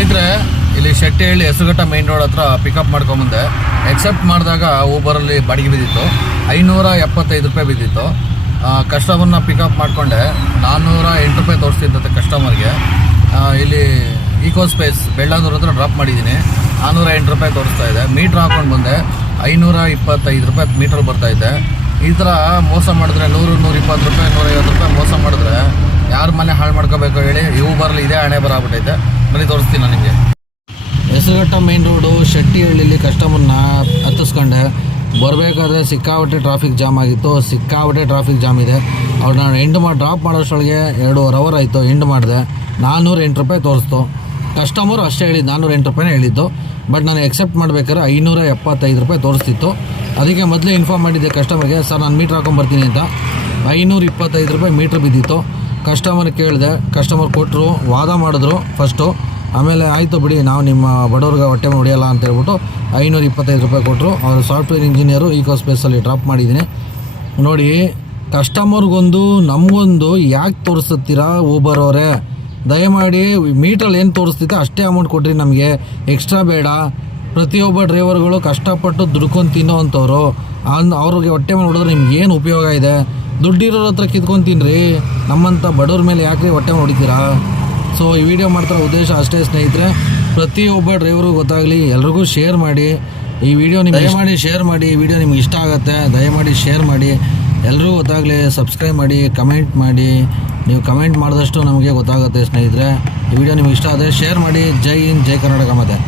ಸ್ನೇಹಿತರೆ, ಇಲ್ಲಿ Shettihalli Hesaraghatta main road ಹತ್ರ ಪಿಕಪ್ ಮಾಡ್ಕೊಂಬಂದೆ. ಎಕ್ಸೆಪ್ಟ್ ಮಾಡಿದಾಗ ಊಬರಲ್ಲಿ ಬಾಡಿಗೆ ಬಿದ್ದಿತ್ತು, 575 ರೂಪಾಯಿ ಬಿದ್ದಿತ್ತು. ಕಸ್ಟಮರ್ನ ಪಿಕಪ್ ಮಾಡಿಕೊಂಡೆ, 408 ರೂಪಾಯಿ ತೋರಿಸ್ತಿದ್ದಂತೆ ಕಸ್ಟಮರ್ಗೆ. ಇಲ್ಲಿ ಈಕೋ ಸ್ಪೇಸ್ ಬೆಳ್ಳಾನೂರು ಹತ್ರ ಡ್ರಾಪ್ ಮಾಡಿದ್ದೀನಿ, 408 ರೂಪಾಯಿ ತೋರಿಸ್ತಾ ಇದೆ. ಮೀಟ್ರ್ ಹಾಕೊಂಡು ಬಂದೆ, 525 ರೂಪಾಯಿ ಮೀಟ್ರ್ ಬರ್ತಾಯಿದೆ. ಈ ಥರ ಮೋಸ ಮಾಡಿದ್ರೆ 100, 120 ರೂಪಾಯಿ, 150 ರೂಪಾಯಿ ಮೋಸ ಮಾಡಿದ್ರೆ ಯಾರು ಮನೆ ಹಾಳು ಮಾಡ್ಕೋಬೇಕು ಹೇಳಿ? ಊಬರಲ್ಲಿ ಇದೇ ಹಣೆ ಬರಾಗ್ಬಿಟ್ಟೈತೆ. ಬನ್ನಿ ತೋರಿಸ್ತೀನಿ ನಾನು ನಿಮಗೆ. ಹೆಸರುಘಟ್ಟ ಮೇನ್ ರೋಡು ಶೆಟ್ಟಿಹಳ್ಳಿಲಿ ಕಸ್ಟಮರ್ನ ಹತ್ತಿಸ್ಕೊಂಡೆ. ಬರಬೇಕಾದ್ರೆ ಸಿಕ್ಕಾಪಟ್ಟೆ ಟ್ರಾಫಿಕ್ ಜಾಮ್ ಆಗಿತ್ತು, ಸಿಕ್ಕಾಪಟ್ಟೆ ಟ್ರಾಫಿಕ್ ಜಾಮ್ ಇದೆ. ಅವ್ರು ನಾನು ಡ್ರಾಪ್ ಮಾಡೋಷ್ಟೊಳಗೆ 2.5 ಅವರ್ ಆಯಿತು. ಮಾಡಿದೆ, 408 ರೂಪಾಯಿ ತೋರಿಸ್ತು. ಕಸ್ಟಮರು ಅಷ್ಟೇ ಹೇಳಿದ್ದು, 408 ರೂಪಾಯಿನೇ ಹೇಳಿದ್ದು. ಬಟ್ ನಾನು ಎಕ್ಸೆಪ್ಟ್ ಮಾಡ್ಬೇಕಾದ್ರೆ 575 ರೂಪಾಯಿ ತೋರಿಸ್ತಿತ್ತು. ಅದಕ್ಕೆ ಮೊದಲೇ ಇನ್ಫಾರ್ಮ್ ಮಾಡಿದ್ದೆ ಕಸ್ಟಮರ್ಗೆ, ಸರ್ ನಾನು ಮೀಟ್ರ್ ಹಾಕೊಂಬರ್ತೀನಿ ಅಂತ. 525 ರೂಪಾಯಿ ಮೀಟ್ರ್ ಬಿದ್ದಿತ್ತು. ಕಸ್ಟಮರ್ ಕೇಳಿದೆ, ಕಸ್ಟಮರ್ ಕೊಟ್ಟರು, ವಾದ ಮಾಡಿದ್ರು ಫಸ್ಟು. ಆಮೇಲೆ ಆಯಿತು ಬಿಡಿ, ನಾವು ನಿಮ್ಮ ಬಡವ್ರಿಗೆ ಹೊಟ್ಟೆ ಹೊಡೆಯಲ್ಲ ಅಂತ ಹೇಳ್ಬಿಟ್ಟು 525 ರೂಪಾಯಿ ಕೊಟ್ಟರು. ಅವರು ಸಾಫ್ಟ್ವೇರ್ ಇಂಜಿನಿಯರು, ಈಕೋ ಸ್ಪೇಸಲ್ಲಿ ಡ್ರಾಪ್ ಮಾಡಿದ್ದೀನಿ. ನೋಡಿ, ಕಸ್ಟಮರ್ಗೊಂದು ನಮಗೊಂದು ಯಾಕೆ ತೋರಿಸ್ತೀರಾ ಊಬರ್ ಅವರೇ? ದಯಮಾಡಿ ಮೀಟ್ರಲ್ಲಿ ಏನು ತೋರಿಸ್ತಿತ್ತು ಅಷ್ಟೇ ಅಮೌಂಟ್ ಕೊಟ್ಟಿರಿ, ನಮಗೆ ಎಕ್ಸ್ಟ್ರಾ ಬೇಡ. ಪ್ರತಿಯೊಬ್ಬ ಡ್ರೈವರ್ಗಳು ಕಷ್ಟಪಟ್ಟು ದುಡ್ಕೊಂಡು ತಿನ್ನೋವಂಥವ್ರು, ಅವ್ರಿಗೆ ಹೊಟ್ಟೆ ಮೇಲೆ ಹೊಡೆದ್ರೆ ನಿಮ್ಗೆ ಏನು ಉಪಯೋಗ ಇದೆ? ದುಡ್ಡಿರೋರ ಹತ್ರ ಕಿತ್ಕೊಂಡು ತಿನ್ನಿರಿ, ನಮ್ಮಂಥ ಬಡವ್ರ ಮೇಲೆ ಯಾಕೆ ಹೊಟ್ಟೆ ಮೇಲೆ ಹೊಡಿತೀರಾ? ಸೊ ಈ ವಿಡಿಯೋ ಮಾಡ್ತಿರೋ ಉದ್ದೇಶ ಅಷ್ಟೇ ಸ್ನೇಹಿತರೆ. ಪ್ರತಿಯೊಬ್ಬ ಡ್ರೈವರ್ಗೂ ಗೊತ್ತಾಗಲಿ, ಎಲ್ರಿಗೂ ಶೇರ್ ಮಾಡಿ ಈ ವಿಡಿಯೋ. ನಿಮ್ಗೆ ದಯಮಾಡಿ ಶೇರ್ ಮಾಡಿ, ಈ ವಿಡಿಯೋ ನಿಮ್ಗೆ ಇಷ್ಟ ಆಗುತ್ತೆ, ದಯಮಾಡಿ ಶೇರ್ ಮಾಡಿ, ಎಲ್ರಿಗೂ ಗೊತ್ತಾಗಲಿ. ಸಬ್ಸ್ಕ್ರೈಬ್ ಮಾಡಿ, ಕಮೆಂಟ್ ಮಾಡಿ. ನೀವು ಕಮೆಂಟ್ ಮಾಡಿದಷ್ಟು ನಮಗೆ ಗೊತ್ತಾಗುತ್ತೆ ಸ್ನೇಹಿತರೆ. ಈ ವಿಡಿಯೋ ನಿಮ್ಗೆ ಇಷ್ಟ ಆದರೆ ಶೇರ್ ಮಾಡಿ. ಜೈ ಹಿಂದ್, ಜೈ ಕರ್ನಾಟಕ. ಮತ್ತೆ